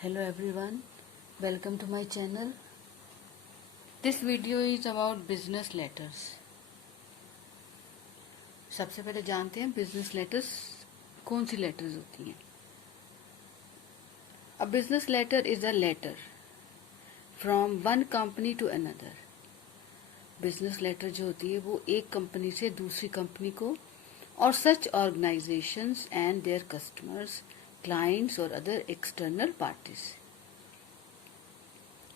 Hello everyone, welcome to my channel. This video is about business letters. सबसे पहले जानते हैं बिजनेस लेटर्स कौन सी लेटर्स होती हैं. A business letter is a letter from one company to another. Business letter जो होती है वो एक कंपनी से दूसरी कंपनी को और such organizations and their customers, clients और other external parties.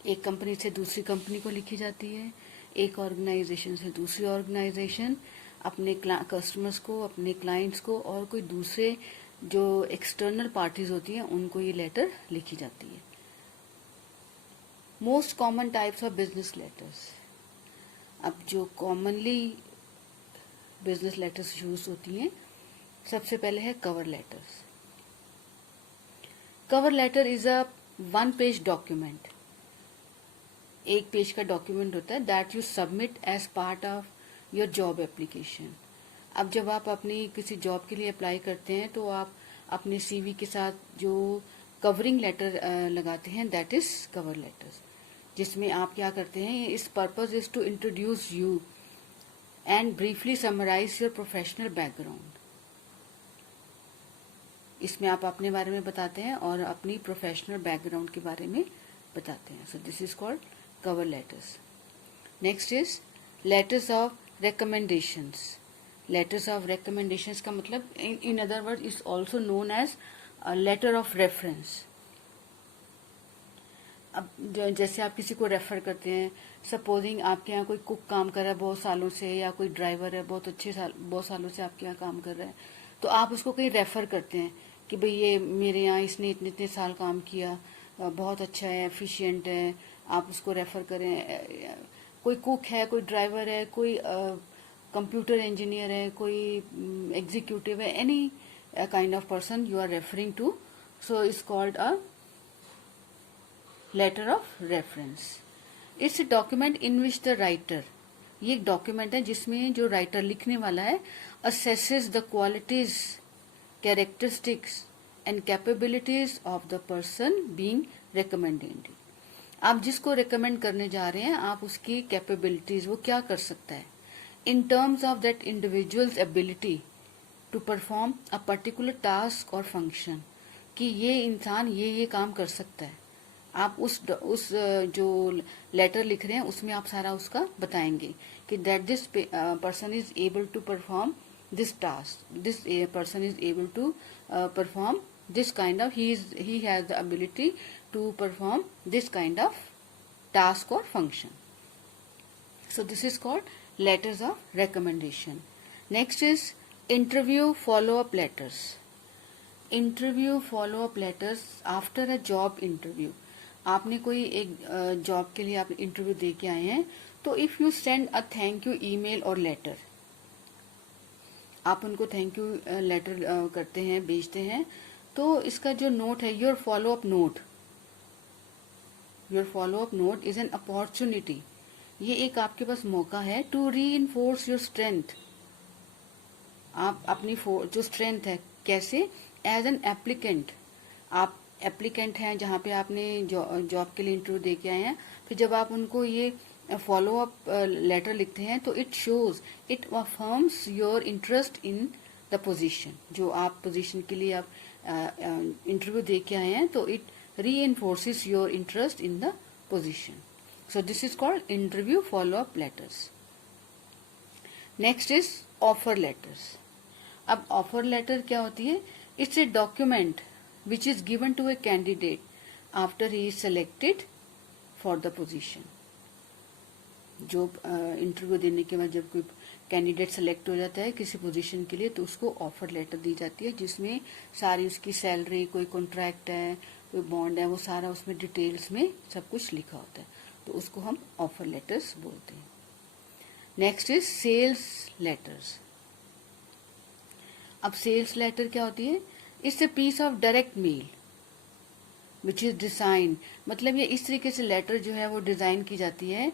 एक कंपनी से दूसरी कंपनी को लिखी जाती है, एक ऑर्गेनाइजेशन से दूसरी ऑर्गेनाइजेशन अपने कस्टमर्स को, अपने क्लाइंट्स को और कोई दूसरे जो एक्सटर्नल पार्टीज होती हैं उनको ये लेटर लिखी जाती है. Most common types of business letters. अब जो कॉमनली बिजनेस लेटर्स यूज होती हैं, सबसे पहले है cover letters. Cover letter is a 1 page document. एक पेज का डॉक्यूमेंट होता है that you submit as part of your job application. अब जब आप अपनी किसी जॉब के लिए अप्लाई करते हैं तो आप अपने सीवी के साथ जो कवरिंग लेटर लगाते हैं दैट इज कवर लेटर्स, जिसमें आप क्या करते हैं, इस purpose is to introduce you and briefly summarise your professional background. इसमें आप अपने बारे में बताते हैं और अपनी प्रोफेशनल बैकग्राउंड के बारे में बताते हैं. सो this is called cover letters. Next is letters of recommendations. Letters of recommendations का मतलब in other words is also known as a letter of reference. अब जैसे आप किसी को रेफर करते हैं, सपोजिंग आपके यहाँ कोई कुक काम कर रहा है बहुत सालों से, या कोई ड्राइवर है बहुत सालों से आपके यहाँ काम कर रहा है, तो आप उसको कहीं रेफर करते हैं कि भाई ये मेरे यहाँ इसने इतने इतने साल काम किया, बहुत अच्छा है, एफिशिएंट है, आप उसको रेफर करें. कोई कुक है, कोई ड्राइवर है, कोई कंप्यूटर इंजीनियर है, कोई एग्जीक्यूटिव है, any kind of person you are referring to, so is called a letter of reference. It's a document in which the writer, ये एक डॉक्यूमेंट है जिसमें जो राइटर लिखने वाला है assesses the qualities, characteristics and capabilities of the person being recommended. आप जिसको रिकमेंड करने जा रहे हैं, आप उसकी कैपेबिलिटीज, वो क्या कर सकता है, in terms of that individual's ability to perform a particular task और फंक्शन, कि ये इंसान ये काम कर सकता है. आप उस जो लेटर लिख रहे हैं उसमें आप सारा उसका बताएंगे कि that this person is able to perform this task, this person is able to perform this kind of, he has the ability to perform this kind of task or function. So this is called letters of recommendation. Next is interview follow up letters. Interview follow up letters after a job interview. आपने कोई एक job के लिए आप interview दे के आए हैं, तो if you send a thank you email और लेटर, आप उनको थैंक यू लेटर करते हैं, भेजते हैं, तो इसका जो नोट है, your follow up note, your follow up note is an opportunity. ये एक आपके पास मौका है टू री इनफोर्स योर स्ट्रेंथ. आप अपनी जो स्ट्रेंथ है, कैसे, एज एन एप्लीकेंट. आप एप्लीकेंट हैं जहाँ पे आपने जॉब के लिए इंटरव्यू दे के आए हैं, फिर जब आप उनको ये फॉलो अप लेटर लिखते हैं तो it shows, it affirms your interest in the position. जो आप पोजीशन के लिए आप इंटरव्यू दे के आए हैं, तो it reinforces your interest in the position. So this is called interview follow up letters. Next is offer letters. अब ऑफर लेटर क्या होती है, it's a document which is given to a candidate after he is selected for the position. जो interview देने के बाद जब कोई कैंडिडेट सेलेक्ट हो जाता है किसी पोजीशन के लिए, तो उसको ऑफर लेटर दी जाती है, जिसमें सारी उसकी सैलरी, कोई कॉन्ट्रैक्ट है, कोई बॉन्ड है, वो सारा उसमें डिटेल्स में सब कुछ लिखा होता है, तो उसको हम ऑफर लेटर्स बोलते हैं. Next is sales letters. अब सेल्स लेटर क्या होती है, it's a piece of direct mail which is design, मतलब ये इस तरीके से लेटर जो है वो डिजाइन की जाती है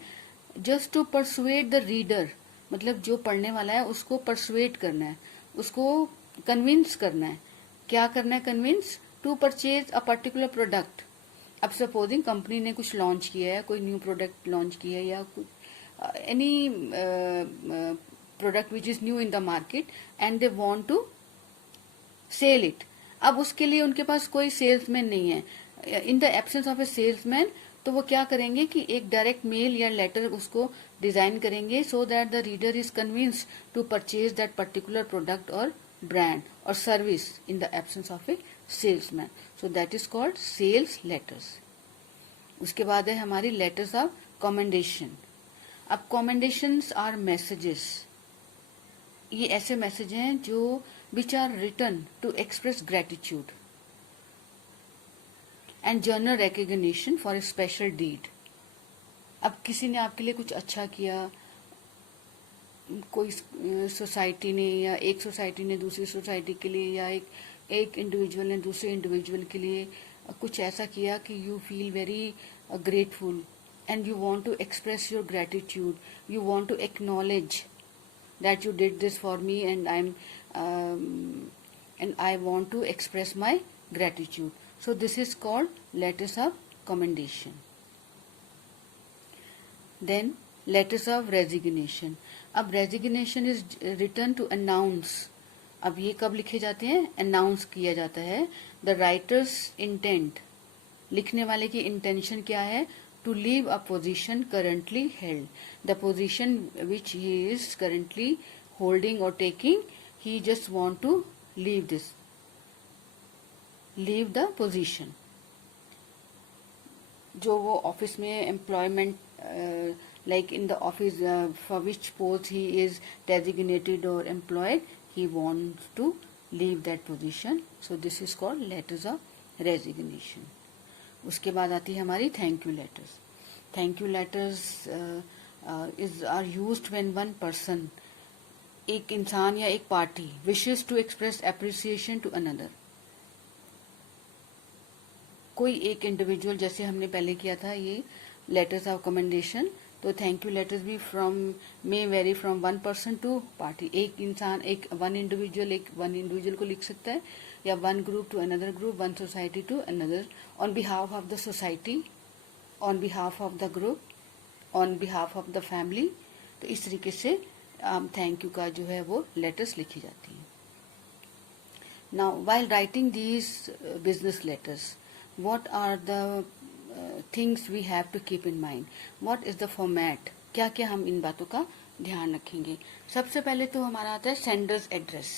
just to persuade the reader, मतलब जो पढ़ने वाला है उसको परसुएट करना है, उसको कन्विंस करना है. क्या करना है, convince to purchase a particular product, अब सपोजिंग कंपनी ने कुछ लॉन्च किया है, कोई न्यू प्रोडक्ट लॉन्च किया है, या any product which is new in the market and they want to sell it. अब उसके लिए उनके पास कोई सेल्समैन नहीं है। In the absence of a salesman, तो वो क्या करेंगे कि एक डायरेक्ट मेल या लेटर उसको डिजाइन करेंगे so that the reader is convinced to purchase that particular product और ब्रांड और service in the absence of a salesman. So that is called sales letters. उसके बाद है हमारी लेटर्स ऑफ कमेंडेशन। अब कमेंडेशंस आर मैसेजेस, ये ऐसे मैसेज हैं जो which are written to express gratitude and general recognition for a special deed. अब किसी ने आपके लिए कुछ अच्छा किया, कोई सोसाइटी ने, या एक सोसाइटी ने दूसरी सोसाइटी के लिए, या एक इंडिविजुअल ने दूसरे इंडिविजुअल के लिए कुछ ऐसा किया कि you feel very grateful and you want to express your gratitude, you want to acknowledge that you did this for me and I want to express my gratitude. So this is called letters of commendation. Then letters of resignation. अब resignation is written to announce. अब ये कब लिखे जाते हैं? announce किया जाता है the writer's intent. लिखने वाले की intention क्या है? To leave a position currently held. The position which he is currently holding or taking, he just want to leave the position. जो वो ऑफिस में employment like in the office for which post he is designated or employed, he wants to leave that position. So this is called letters of resignation. उसके बाद आती है हमारी thank you letters. Thank you letters are used when one person, एक इंसान या एक party wishes to express appreciation to another. कोई एक इंडिविजुअल, जैसे हमने पहले किया था ये लेटर्स ऑफ कमेंडेशन, तो थैंक यू लेटर्स भी may vary from one person to party. एक इंसान, वन इंडिविजुअल को लिख सकता है, या one group to another group, one society to another, on behalf of the society, on behalf of the group, on behalf of the family. तो इस तरीके से थैंक यू का जो है वो लेटर्स लिखी जाती हैं। Now while writing these business letters, what are the things we have to keep in mind, what is the format, क्या क्या हम इन बातों का ध्यान रखेंगे। सबसे पहले तो हमारा आता है सेंडर्स एड्रेस।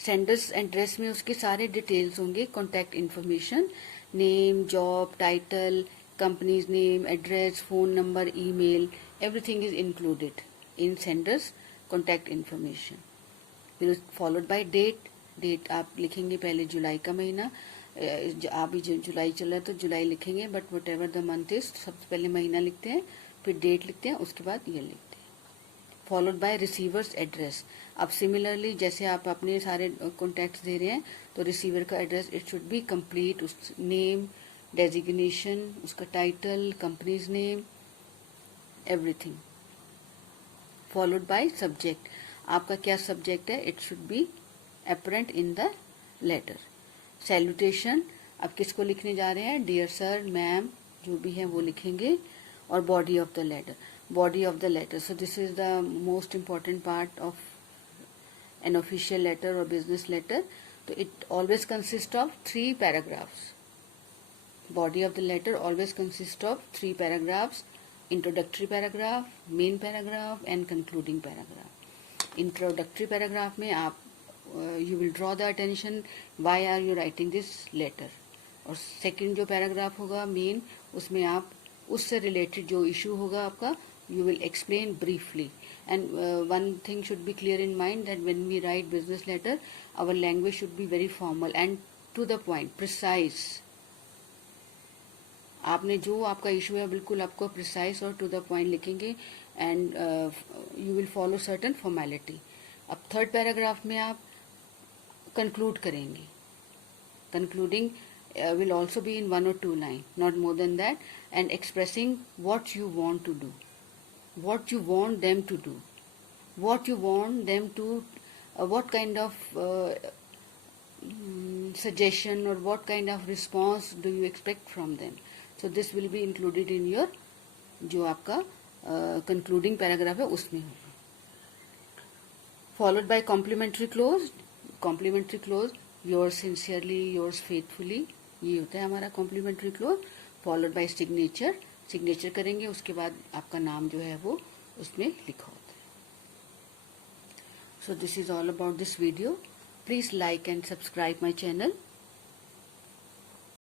सेंडर्स एड्रेस में उसके सारे डिटेल्स होंगे, contact information, name, job title, company's name, address, phone number, email, everything is included in sender's contact information. फिर फॉलोड बाय डेट आप लिखेंगे पहले जुलाई का महीना, अभी जुलाई चल रहा है तो जुलाई लिखेंगे, but what ever the month is, सबसे पहले महीना लिखते हैं, फिर डेट लिखते हैं, उसके बाद ईयर लिखते हैं। Followed by receiver's address. अब सिमिलरली जैसे आप अपने सारे कॉन्टैक्ट्स दे रहे हैं, तो रिसीवर का address it should be complete, उस नेम, डेजिग्नेशन, उसका title, company's name, everything. Followed by subject, आपका क्या सब्जेक्ट है, it should be apparent in the letter. Salutation, अब किसको लिखने जा रहे हैं, डियर सर, मैम, जो भी है वो लिखेंगे। और body of the letter, body of the letter, so this is the most important part of an official letter और बिजनेस लेटर। तो it always consist of 3 paragraphs. Body of the letter always consists of 3 paragraphs: introductory paragraph, main paragraph and concluding paragraph. Introductory paragraph में आप you will draw the attention why are you writing this letter, और second जो paragraph होगा main, उसमें आप उससे related जो issue होगा आपका you will explain briefly. And one thing should be clear in mind that when we write business letter, our language should be very formal and to the point, precise. आपने जो आपका issue है बिल्कुल आपको precise और to the point लिखेंगे, and you will follow certain formality. अब third paragraph में आप कंक्लूड करेंगे। Concluding will also be in 1 or 2 line, not more than that, and expressing what you want to do, what you want them to do, what you want them to, what kind of suggestion or what kind of response do you expect from them. So this will be included in your जो आपका concluding paragraph है उसमें होगा. Followed by complimentary clause. Complimentary clause, yours sincerely, yours faithfully, ये होता है हमारा complimentary clause. Followed by signature. Signature करेंगे, उसके बाद आपका नाम जो है वो उसमें लिखा होता है. So this is all about this video. Please like and subscribe my channel.